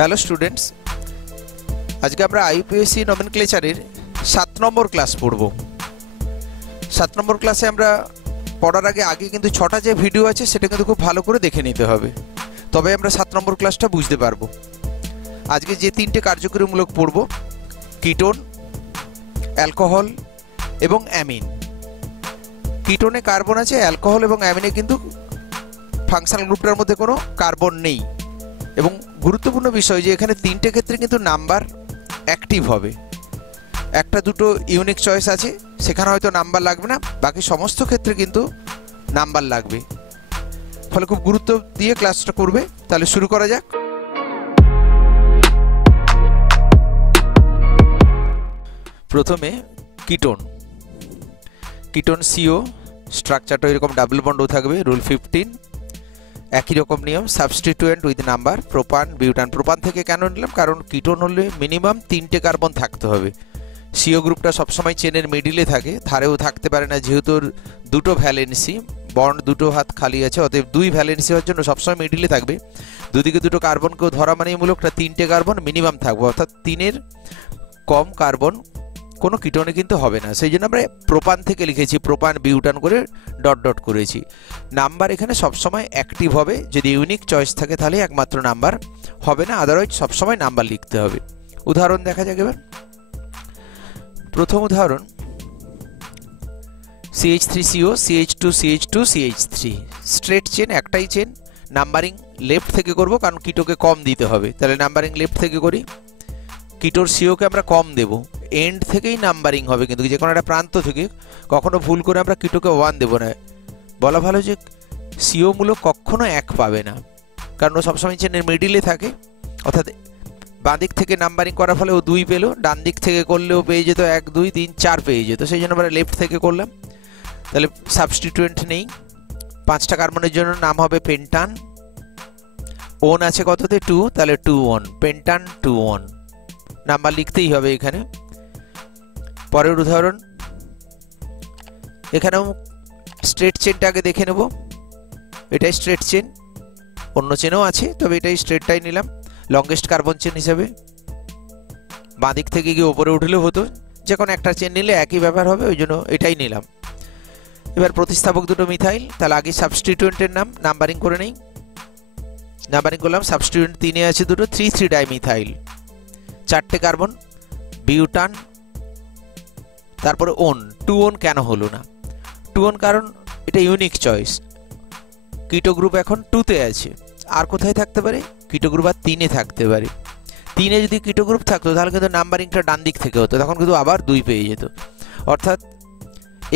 Hello students, আজকে আমরা আইইউপিএসসি নমেনক্লেচারের 7 নম্বর class পড়ব। 7 নম্বর ক্লাসে আমরা পড়ার আগে কিন্তু 6টা যে ভিডিও আছে সেটা কিন্তু খুব ভালো করে দেখে নিতে হবে, তবে আমরা 7 নম্বর ক্লাসটা বুঝতে পারবো। আজকে যে 3টে কার্যকরীমূলক পড়ব, কিটোন, অ্যালকোহল এবং অ্যামিন। কিটোনে কার্বন আছে, অ্যালকোহল এবং অ্যামিনে কিন্তু ফাংশনাল গ্রুপটার মধ্যে কোনো কার্বন নেই। এবং গুরুত্বপূর্ণ বিষয় যে এখানে 3টে ক্ষেত্রে কিন্তু নাম্বার অ্যাক্টিভ হবে। একটা দুটো ইউনিক চয়েস আছে, সেখানে হয়তো নাম্বার লাগবে না, বাকি সমস্ত ক্ষেত্রে কিন্তু নাম্বার লাগবে। ফলে খুব গুরুত্ব দিয়ে ক্লাসটা করবে। তাহলে শুরু করা যাক। প্রথমে কিটোন। কিটোন সিও স্ট্রাকচারটা এরকম ডাবল বন্ডও থাকবে, রুল 15। একই রকম নিয়ম, সাবস্টিটুয়েন্ট উইথ নাম্বার, প্রোপান, বিউটান। প্রোপান থেকে কেন নিলাম? কারণ কিটোন হলে মিনিমাম 3টে কার্বন থাকতে হবে। সিও গ্রুপটা সবসময় চেনের মিডিলে থাকে, ধারেও থাকতে পারে না, যেহেতু দুটো ভ্যালেন্সি, বন্ড দুটো হাত খালি আছে, অতএব 2 ভ্যালেন্সি হওয়ার জন্য সবসময় মিডিলে থাকবে। দুদিকে দুটো কার্বনকেও ধরা মানে মূলকটা 3টে কার্বন মিনিমাম থাকবে, অর্থাৎ 3-এর কম কার্বন কোনো কিটোনে কিন্তু হবে না। সেই জন্য আমরা প্রোপান থেকে লিখেছি, প্রোপান বিউটান করে ডট ডট করেছি। নাম্বার এখানে সবসময় অ্যাক্টিভ হবে, যদি ইউনিক চয়েস থাকে তাহলে একমাত্র নাম্বার হবে না, আদারওয়াইজ সবসময় নাম্বার লিখতে হবে। উদাহরণ দেখা যাক এবার। প্রথম উদাহরণ, CH3CO CH2 CH3, straight chain, একটাই চেন। নাম্বারিং লেফট থেকে করব, কারণ কিটোকে কম দিতে হবে, তাহলে নাম্বারিং লেফট থেকে করি। কিটোর সিওকে আমরা কম দেব, এন্ড থেকেই নাম্বারিং হবে, কিন্তু যে কোনো একটা প্রান্ত থেকে। কখনো ভুল করে আমরা কিটোকে 1 দেবো না। বলা ভালো যে সিও মূলক কখনো 1 পাবে না, কারণ ও সবসময় চেনের মিডিলে থাকে, অর্থাৎ বাঁ দিক থেকে নাম্বারিং করার ফলে ও 2 পেলো, ডান দিক থেকে করলেও পেয়ে যেত 1 2 3 4 পেয়ে যেত। সেই জন্য আমরা লেফট থেকে করলাম। তাহলে সাবস্টিটুয়েন্ট নেই। 5টা কার্বনের জন্য নাম হবে পেন্টান। ওন আছে কততে? 2, তাহলে 2-1, পেন্টান 2-1, নাম্বার লিখতেই হবে এখানে। পরের উদাহরণ, এখানেও স্ট্রেট চেনটা আগে দেখে নেব। এটাই স্ট্রেট চেন, অন্য চেনও আছে, তবে এটাই স্ট্রেটটাই নিলাম লংগেস্ট কার্বন চেন হিসাবে। বাঁ দিক থেকে গিয়ে ওপরে উঠলেও হতো, যে কোনো একটা চেন নিলে একই ব্যাপার হবে, ওই জন্য এটাই নিলাম। এবার প্রতিস্থাপক দুটো মিথাইল, তাহলে আগে সাবস্টিটিউয়েন্টের নাম্বারিং করে নেই। নাম্বারিং করলাম, সাবস্টিটিউয়েন্ট 3-এ আছে দুটো, 3,3 ডাইমিথাইল, 4টে কার্বন, বিউটান, তারপরে ওন। 2-1 কেন হলো না? 2-1 কারণ এটা ইউনিক চয়েস। কিটো গ্রুপ এখন 2-তে আছে, আর কোথায় থাকতে পারে? কিটো গ্রুপ আর 3-এ থাকতে পারে। 3-এ যদি কিটো গ্রুপ থাকতো তাহলে কিন্তু নাম্বারিংটা ডান দিক থেকে হতো, তখন কিন্তু আবার 2 পেয়ে যেত। অর্থাৎ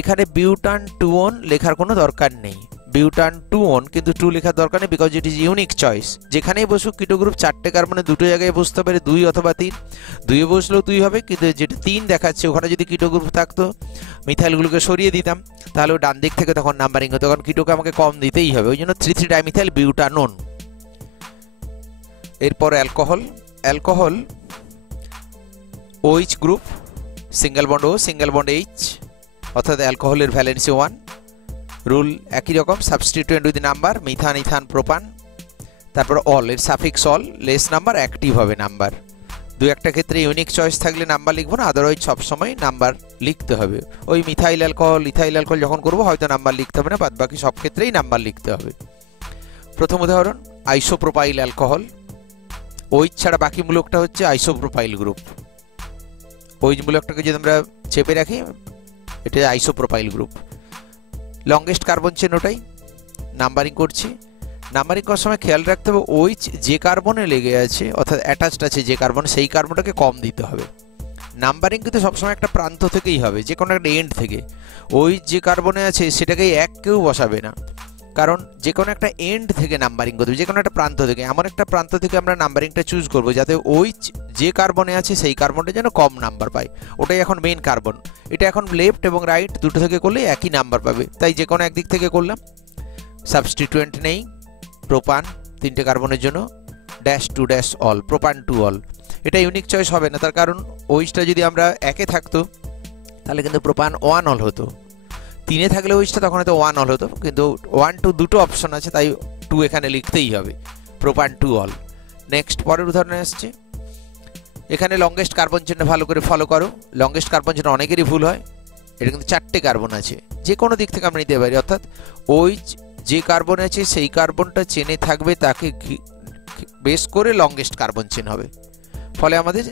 এখানে বিউটান 2-1 লেখার কোনো দরকার নেই। বিউটান 2-1 কিন্তু 2 লেখার দরকার নেই, because it is unique choice. যেখানেই বসুক কিটো গ্রুপ 4টে কার্বনে দুটো জায়গায় বসতে পারে, 2 অথবা 3। 2-এ বসলেও 2 হবে, কিন্তু যেটা 3 দেখাচ্ছে ওখানে যদি কিটো গ্রুপ থাকতো, মিথাইলগুলোকে সরিয়ে দিতাম, তাহলে ডান দিক থেকে তখন নাম্বারিং হতো, কারণ কিটোকে আমাকে কম দিতেই হবে, ওই জন্য 3,3 ডাইমিথাইল বিউটানোন। এরপর alcohol. Alcohol OH group, single bond O, single bond H, অর্থাৎ অ্যালকোহলের ভ্যালেন্সি 1। রুল একই রকম, substituent with number, methane, Ethan, প্রোপান, তারপর অল, এর suffix all, less number, active হবে নাম্বার। 2-1টা ক্ষেত্রে ইউনিক চয়েস থাকলে নাম্বার লিখবো না, আদারওয়াইজ সবসময় নাম্বার লিখতে হবে। ওই মিথাইল অ্যালকোহল, ইথাইল অ্যালকোহল যখন করবো হয়তো নাম্বার লিখতে হবে না, বাদ বাকি সব ক্ষেত্রেই নাম্বার লিখতে হবে। প্রথম উদাহরণ, আইসোপ্রোপাইল অ্যালকোহল। OH ছাড়া বাকি মূলকটা হচ্ছে আইসোপ্রোপাইল গ্রুপ। OH মূলকটাকে যদি আমরা চেপে রাখি, এটা isopropyl group. Longest carbon chain ওটাই। নাম্বারিং করছি। নাম্বারিং করার সময় খেয়াল রাখতে হবে OH যে কার্বনে লেগে আছে, অর্থাৎ অ্যাটাচড আছে যে কার্বন, সেই কার্বনটাকে কম দিতে হবে। নাম্বারিং কিন্তু সবসময় একটা প্রান্ত থেকেই হবে, যে কোনো একটা এন্ড থেকে। OH যে কার্বনে আছে সেটাকে 1 কেউ বসাবে না, কারণ যে কোনো একটা এন্ড থেকে নাম্বারিং করতে হবে, যে কোনো একটা প্রান্ত থেকে। এমন একটা প্রান্ত থেকে আমরা নাম্বারিংটা চুজ করবো যাতে OH যে কার্বনে আছে সেই কার্বনটা যেন কম নাম্বার পায়, ওটাই এখন মেইন কার্বন। এটা এখন লেফট এবং রাইট দুটো থেকে করলে একই নাম্বার পাবে, তাই যে কোনো একদিক থেকে করলাম। সাবস্টিটুয়েন্ট নেই, প্রোপান 3টে কার্বনের জন্য, -2 অল, প্রোপান 2 অল। এটা ইউনিক চয়েস হবে না, তার কারণ OHটা যদি আমরা 1-এ থাকতো তাহলে কিন্তু প্রোপান 1 অল হতো। 3-এ থাকলে OHটা তখন হয়তো 1 অল হতো, কিন্তু 1 2 দুটো অপশন আছে, তাই 2 এখানে লিখতেই হবে, প্রোপান 2 অল। নেক্সট পরের উদাহরণে আসছে, এখানে লংগেস্ট কার্বন চেনে ভালো করে ফলো করো। লংগেস্ট কার্বন চেনে অনেকেরই ভুল হয়, এটা কিন্তু 4টে কার্বন আছে, যে কোনো দিক থেকে আমরা নিতে পারি, অর্থাৎ ওই যে কার্বন আছে সেই কার্বনটা চেনে থাকবে তাকে বেস করে লংগেস্ট কার্বন চেন হবে। ফলে আমাদের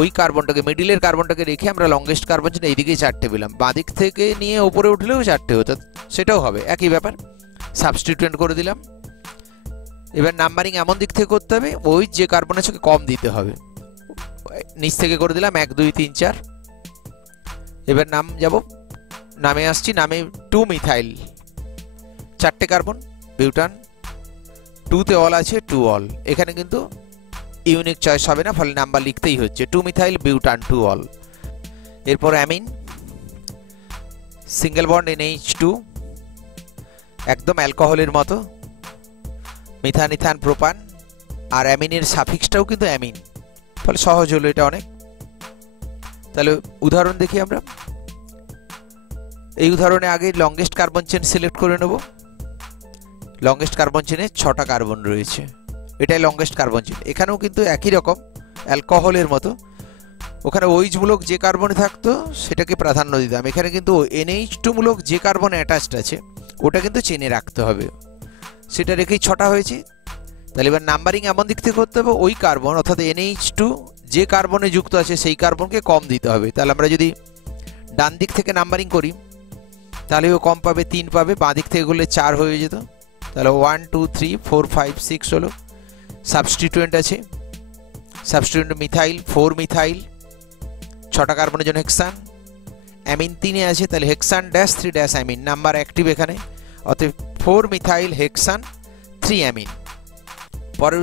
ওই কার্বনটাকে, মিডিলের কার্বনটাকে রেখে আমরা লংগেস্ট কার্বন চেন এইদিকেই 4টে পেলাম, বাঁদিক থেকে নিয়ে উপরে উঠলেও 4টে হতো, সেটাও হবে, একই ব্যাপার। সাবস্টিটিউয়েন্ট করে দিলাম। এবার নাম্বারিং এমন দিক থেকে করতে হবে ওই যে কার্বন আছে ওকে কম দিতে হবে, নিচ থেকে করে দিলাম 1 2 3 4। এবার নাম যাব, নামে আসছি, নামে 2 মিথাইল, 4টে কার্বন, বিউটান, 2তে অল আছে, 2 অল, এখানে কিন্তু ইউনিক চয়েস হবে না, ফলে নাম্বার লিখতেই হচ্ছে 2 মিথাইল বিউটান 2 অল। এরপর অ্যামিন, সিঙ্গেল বন্ড NH2, একদম অ্যালকোহলের মতো, মিথান ইথান প্রোপান, আর অ্যামিনের সাফিক্সটাও কিন্তু অ্যামিন, ফলে সহজ হলো এটা অনেক। তাহলে উদাহরণ দেখি আমরা। এই উদাহরণে আগে লংগেস্ট কার্বন চেন সিলেক্ট করে নেব। লংগেস্ট কার্বন চেনে 6টা কার্বন রয়েছে, এটাই লংগেস্ট কার্বন চেন। এখানেও কিন্তু একই রকম অ্যালকোহলের মতো, ওখানে ওইচ মূলক যে কার্বনে থাকতো সেটাকে প্রাধান্য দিতাম, এখানে কিন্তু NH2 মূলক যে কার্বনে অ্যাটাচড আছে ওটা কিন্তু চেনে রাখতে হবে, সেটা রেখেই 6টা হয়েছে। তাহলে এবার নাম্বারিং এমন দিক থেকে করতে হবে ওই কার্বন, অর্থাৎ NH2 যে কার্বনে যুক্ত আছে সেই কার্বনকে কম দিতে হবে। তাহলে আমরা যদি ডান দিক থেকে নাম্বারিং করি তাহলে ও কম পাবে, 3 পাবে, বাঁ দিক থেকে করলে 4 হয়ে যেত। তাহলে 1 2 3 4 5 6 হলো। সাবস্টিটিউয়েন্ট আছে, সাবস্টিটিউয়েন্ট মিথাইল, 4 মিথাইল, 6টা কার্বনের জন্য হেক্সান। অ্যামিন 3-এ আছে, তাহলে hexane dash 3 dash amine, number active এখানে, অতএব 4 মিথাইল হেক্সান 3 অ্যামিন। পরের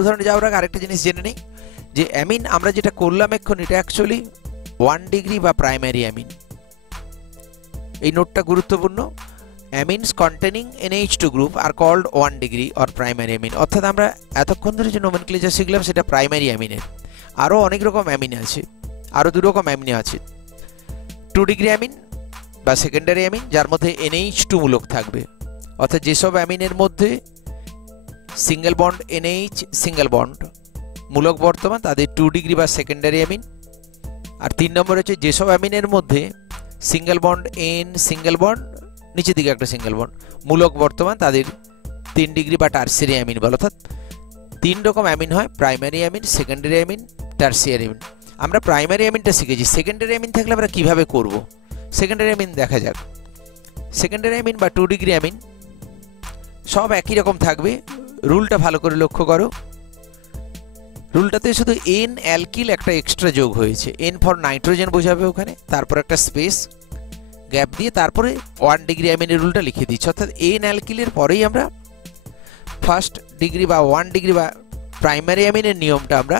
উদাহরণে যাওয়ার আগে আরেকটা জিনিস জেনে নিই, যে অ্যামিন আমরা যেটা করলাম এখন এটা অ্যাকচুয়ালি 1 ডিগ্রি বা প্রাইমারি অ্যামিন। এই নোটটা গুরুত্বপূর্ণ। অ্যামিনস কন্টেনিং NH2 গ্রুপ আর called 1 degree or primary amine, অর্থাৎ আমরা এতক্ষণ ধরে যে নোমেনক্লেচার শিখলাম সেটা প্রাইমারি অ্যামিনের। আরও অনেক রকম অ্যামিন আছে, আরও 2 রকম অ্যামিন আছে, 2 ডিগ্রি অ্যামিন বা সেকেন্ডারি অ্যামিন যার মধ্যে NH2 মূলক থাকবে, অর্থাৎ যেসব অ্যামিনের মধ্যে single bond NH single bond মূলক বর্তমান তাদের 2 ডিগ্রি বা সেকেন্ডারি অ্যামিন। আর 3 নম্বর হচ্ছে যেসব অ্যামিনের মধ্যে single bond N single bond নিচের দিকে একটা সিঙ্গেল বন্ড মূলক বর্তমান তাদের 3 ডিগ্রি বা টারসিয়ারি অ্যামিন বলে। অর্থাৎ 3 রকম অ্যামিন হয়, primary amine, secondary amine, tertiary amine. আমরা প্রাইমারি অ্যামিনটা শিখেছি, সেকেন্ডারি অ্যামিন থাকলে আমরা কিভাবে করব সেকেন্ডারি অ্যামিন দেখা যাক। সেকেন্ডারি অ্যামিন বা 2 ডিগ্রি অ্যামিন সব একই রকম থাকবে, রুলটা ভালো করে লক্ষ্য করো। রুলটাতে শুধু N অ্যালকিল একটা এক্সট্রা যোগ হয়েছে, N ফর নাইট্রোজেন বোঝাবে ওখানে, তারপর একটা স্পেস গ্যাপ দিয়ে তারপরে 1 ডিগ্রি অ্যামিনের রুলটা লিখে দিচ্ছি, অর্থাৎ N অ্যালকিলের পরেই আমরা ফার্স্ট ডিগ্রি বা 1 ডিগ্রি বা প্রাইমারি অ্যামিনের নিয়মটা আমরা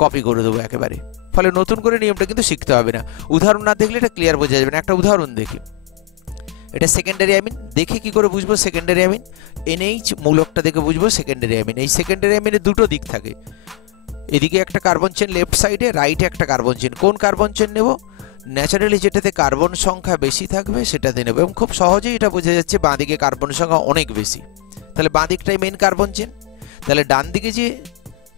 কপি করে দেবো একেবারে। ফলে নতুন করে নিয়মটা কিন্তু শিখতে হবে না, উদাহরণ না দেখলে এটা ক্লিয়ার বোঝা যাবে না। একটা উদাহরণ দেখি, এটা সেকেন্ডারি অ্যামিন, দেখে কি করে বুঝবো সেকেন্ডারি অ্যামিন? NH মূলকটা দেখে বুঝবো সেকেন্ডারি অ্যামিন। এই সেকেন্ডারি অ্যামিনের 2টো দিক থাকে, এদিকে একটা কার্বন চেন লেফট সাইডে, রাইটে একটা কার্বন চেন। কোন কার্বন চেন নেব? ন্যাচারালি যেটাতে কার্বন সংখ্যা বেশি থাকবে সেটাতে নেব, এবং খুব সহজেই এটা বোঝা যাচ্ছে বাঁ দিকে কার্বন সংখ্যা অনেক বেশি, তাহলে বাঁ দিকটাই মেন কার্বন চেন। তাহলে ডান দিকে যে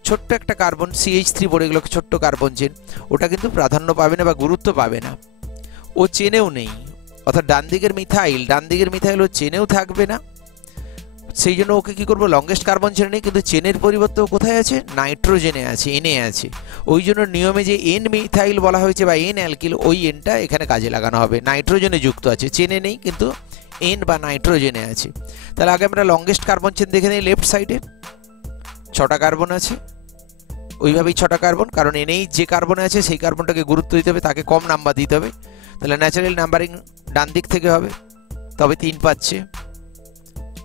ছোট্ট একটা কার্বন CH3 পড়ে গেল, ছোট্ট কার্বন চেন, ওটা কিন্তু প্রাধান্য পাবে না বা গুরুত্ব পাবে না, ও চেনেও নেই। অর্থাৎ ডান দিকের মিথাইল ও চেনেও থাকবে না, সেই জন্য ওকে কি করবো, লংগেস্ট কার্বন চেনে নেই, কিন্তু চেনের পরিবর্তে কোথায় আছে? নাইট্রোজেনে আছে, N-এ আছে। ওই জন্য নিয়মে যে N মিথাইল বলা হয়েছে বা N অ্যালকিল, ওই Nটা এখানে কাজে লাগানো হবে। নাইট্রোজেনে যুক্ত আছে, চেনে নেই কিন্তু N বা নাইট্রোজেনে আছে। তাহলে আগে আমরা লংগেস্ট কার্বন চেন দেখে নিই। লেফট সাইডে 6টা কার্বন আছে, ওইভাবেই 6টা কার্বন, কারণ NH যে কার্বনে আছে সেই কার্বনটাকে গুরুত্ব দিতে হবে, তাকে কম নাম্বার দিতে হবে। তাহলে ন্যাচারাল নাম্বারিং ডান দিক থেকে হবে, তবে 3 পাচ্ছে,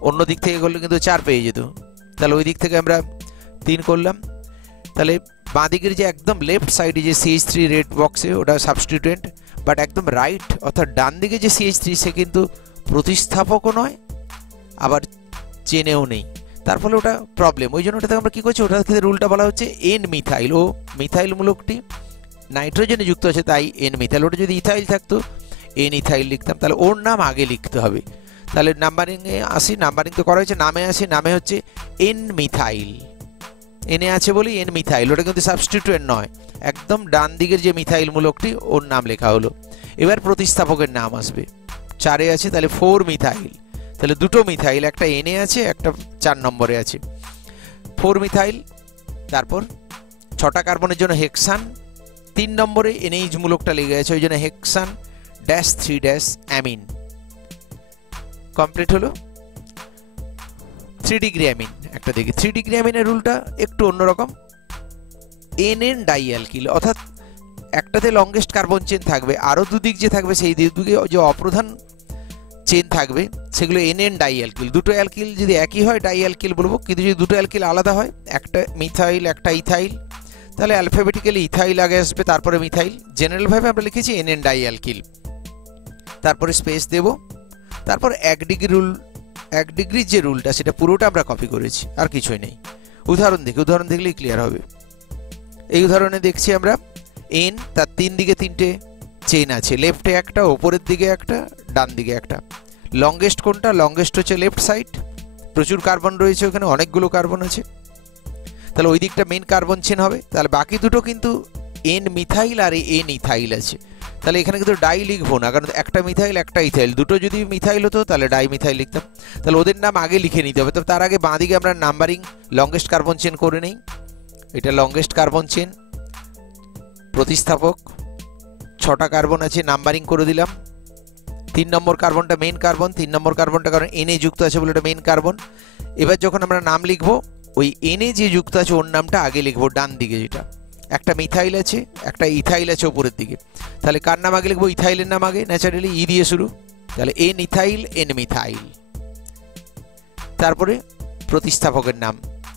অন্য দিক থেকে করলে কিন্তু 4 পেয়ে যেত। তাহলে ওই দিক থেকে আমরা 3 করলাম। তাহলে বাঁ দিকের যে একদম লেফট সাইডে যে CH3 রেড বক্সে, ওটা সাবস্টিটিউয়েন্ট, বাট একদম রাইট অর্থাৎ ডান দিকে যে CH3 সে কিন্তু প্রতিস্থাপকও নয় আবার চেনেও নেই, তার ফলে ওটা প্রবলেম। ওই জন্য ওটাতে আমরা কী করছি, ওটার ক্ষেত্রে রুলটা বলা হচ্ছে N মিথাইল। ও মিথাইল মূলকটি নাইট্রোজেনে যুক্ত আছে তাই N মিথাইল, ওটা যদি ইথাইল থাকতো N ইথাইল লিখতাম, তাহলে ওর নাম আগে লিখতে হবে। তাহলে নাম্বারিংয়ে আসি, নাম্বারিং তো করা হয়েছে, নামে আসি, নামে হচ্ছে এন মিথাইল, এনে আছে বলি এন মিথাইল, ওটা কিন্তু সাবস্টিটিউয়েন্ট নয়, একদম ডান দিকের যে মিথাইল মূলকটি ওর নাম লেখা হলো। এবার প্রতিস্থাপকের নাম আসবে, 4 এ আছে তাহলে 4 মিথাইল, তাহলে দুটো মিথাইল, একটা এনে আছে একটা 4 নম্বরে আছে, 4 মিথাইল। তারপর 6টা কার্বনের জন্য হেক্সান, 3 নম্বরে এনএইচ মূলকটা লেগে আছে, ওই জন্য হেক্সান ড্যাশ 3 ড্যাশ অ্যামিন। কমপ্লিট হলো। 3 ডিগ্রি অ্যামিন একটা দেখি, 3 ডিগ্রি অ্যামিনের রুলটা একটু অন্যরকম। এনএন ডাইঅ্যালকিল, অর্থাৎ একটাতে লংগেস্ট কার্বন চেন থাকবে, আরও দুদিক যে থাকবে সেই দিকে যে অপ্রধান চেন থাকবে সেগুলো এনএন ডাইঅ্যালকিল। দুটো অ্যালকিল যদি একই হয় ডাইঅ্যালকিল বলবো, কিন্তু যদি দুটো অ্যালকিল আলাদা হয়, একটা মিথাইল একটা ইথাইল, তাহলে অ্যালফাবেটিক্যালি ইথাইল আগে আসবে তারপরে মিথাইল। জেনারেলভাবে আমরা লিখেছি এনএন ডাইঅ্যালকিল, তারপরে স্পেস দেব, তারপর 1 ডিগ্রি রুল, 1 ডিগ্রির যে রুলটা সেটা পুরোটা আমরা কপি করেছি, আর কিছুই নেই। উদাহরণ দেখি, উদাহরণ দেখলেই ক্লিয়ার হবে। এই উদাহরণে দেখছি আমরা এন, তার 3 দিকে 3টে চেন আছে, লেফটে একটা, ওপরের দিকে একটা, ডান দিকে একটা। লংগেস্ট কোনটা? লংগেস্ট হচ্ছে লেফট সাইড, প্রচুর কার্বন রয়েছে ওখানে, অনেকগুলো কার্বন আছে, তাহলে ওই দিকটা মেন কার্বন চেন হবে। তাহলে বাকি দুটো কিন্তু এন মিথাইল আর এন ইথাইল আছে, তাহলে এখানে কিন্তু ডাই লিখবো না, কারণ একটা মিথাইল একটা ইথাইল, দুটো যদি মিথাইল হতো তাহলে ডাই মিথাইল লিখতাম। তাহলে ওদের নাম আগে লিখে নিতে হবে। তবে তার আগে বাঁ দিকে আমরা নাম্বারিং লংগেস্ট কার্বন চেন করে নেই। এটা লংগেস্ট কার্বন চেন, প্রতিস্থাপক 6টা কার্বন আছে, নাম্বারিং করে দিলাম। 3 নম্বর কার্বনটা মেন কার্বন, 3 নম্বর কার্বনটা কারণ এনে যুক্ত আছে বলে এটা মেন কার্বন। এবার যখন আমরা নাম লিখবো, ওই এনে যে যুক্ত আছে ওর নামটা আগে লিখবো ডান দিকে, যেটা একটা মিথাইল আছে একটা ইথাইল আছে উপরের দিকে, তাহলে কার নাম আগে লিখবো? ইথাইলের নাম আগে, ন্যাচারালি ই দিয়ে শুরু, তাহলে এন ইথাইল এন মিথাইল। তারপরে প্রতিস্থাপকের নাম,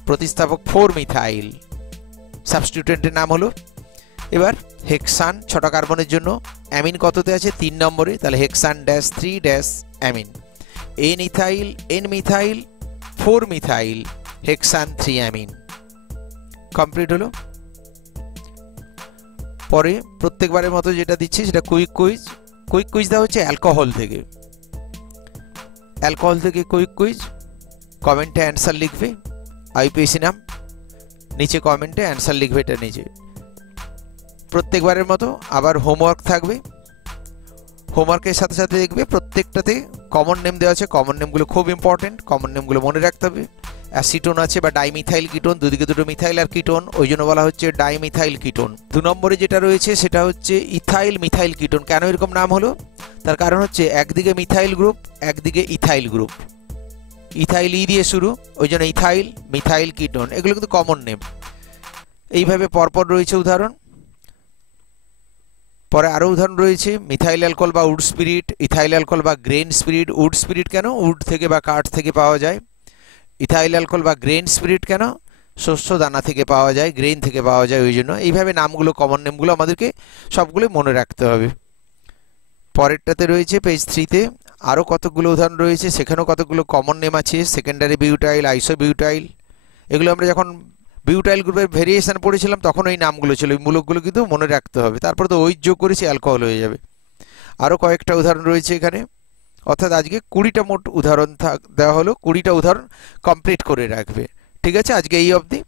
প্রতিস্থাপক 4 মিথাইল, সাবস্টিটিউয়েন্টের নাম হলো। এবার হেক্সান 6টা কার্বনের জন্য, অ্যামিন কততে আছে? 3 নম্বরে, তাহলে hexane dash 3 dash amine. N ethyl N methyl 4 methyl hexane 3 amine. Complete হলো। পরে প্রত্যেকবারের মতো যেটা দিচ্ছি সেটা কুইক কুইজ। কুইক কুইজ দেওয়া হচ্ছে অ্যালকোহল থেকে, অ্যালকোহল থেকে কুইক কুইজ। কমেন্টে অ্যান্সার লিখবে, আইপিএসি নাম, নিচে কমেন্টে অ্যান্সার লিখবে, এটা নিচে। প্রত্যেকবারের মতো আবার হোমওয়ার্ক থাকবে, হোমওয়ার্কের সাথে সাথে দেখবে প্রত্যেকটাতে কমন নেম দেওয়া আছে, কমন নেমগুলো খুব ইম্পর্টেন্ট, কমন নেমগুলো মনে রাখতে হবে। অ্যাসিটোন আছে বা ডাইমিথাইল কিটোন, দুদিকে দুটো মিথাইল আর কিটোন, ওই জন্য বলা হচ্ছে ডাইমিথাইল কিটোন। 2 নম্বরে যেটা রয়েছে সেটা হচ্ছে ইথাইল মিথাইল কিটোন। কেন এরকম নাম হলো? তার কারণ হচ্ছে একদিকে মিথাইল গ্রুপ একদিকে ইথাইল গ্রুপ, ইথাইল ই দিয়ে শুরু, ওই জন্য ইথাইল মিথাইল কিটোন, এগুলো কিন্তু কমন নেম। এইভাবে পরপর রয়েছে উদাহরণ। পরে আরও উদাহরণ রয়েছে, মিথাইল অ্যালকোহল বা উড স্পিরিট, ইথাইল অ্যালকোহল বা গ্রেন স্পিরিট। উড স্পিরিট কেন? উড থেকে বা কাঠ থেকে পাওয়া যায়। ইথাইল অ্যালকোহল বা গ্রেন স্পিরিট কেন? শস্য দানা থেকে পাওয়া যায়, গ্রেন থেকে পাওয়া যায়, ওই জন্য। এইভাবে নামগুলো, কমন নেমগুলো আমাদেরকে সবগুলো মনে রাখতে হবে। পরেরটাতে রয়েছে পেজ 3-তে আরও কতগুলো উদাহরণ রয়েছে, সেখানেও কতগুলো কমন নেম আছে। সেকেন্ডারি বিউটাইল, আইসোবিউটাইল, এগুলো আমরা যখন বিউটাইল গ্রুপের ভেরিয়েশন পড়েছিলাম তখন ওই নামগুলো ছিল, ওই মূলকগুলো কিন্তু মনে রাখতে হবে। তারপরে তো ওই যোগ করেছি অ্যালকোহল হয়ে যাবে। আরও কয়েকটা উদাহরণ রয়েছে এখানে, অর্থাৎ আজকে 20টা মোট উদাহরণ দেওয়া হলো, 20টা উদাহরণ কমপ্লিট করে রাখবে। ঠিক আছে, আজকে এই অবধি।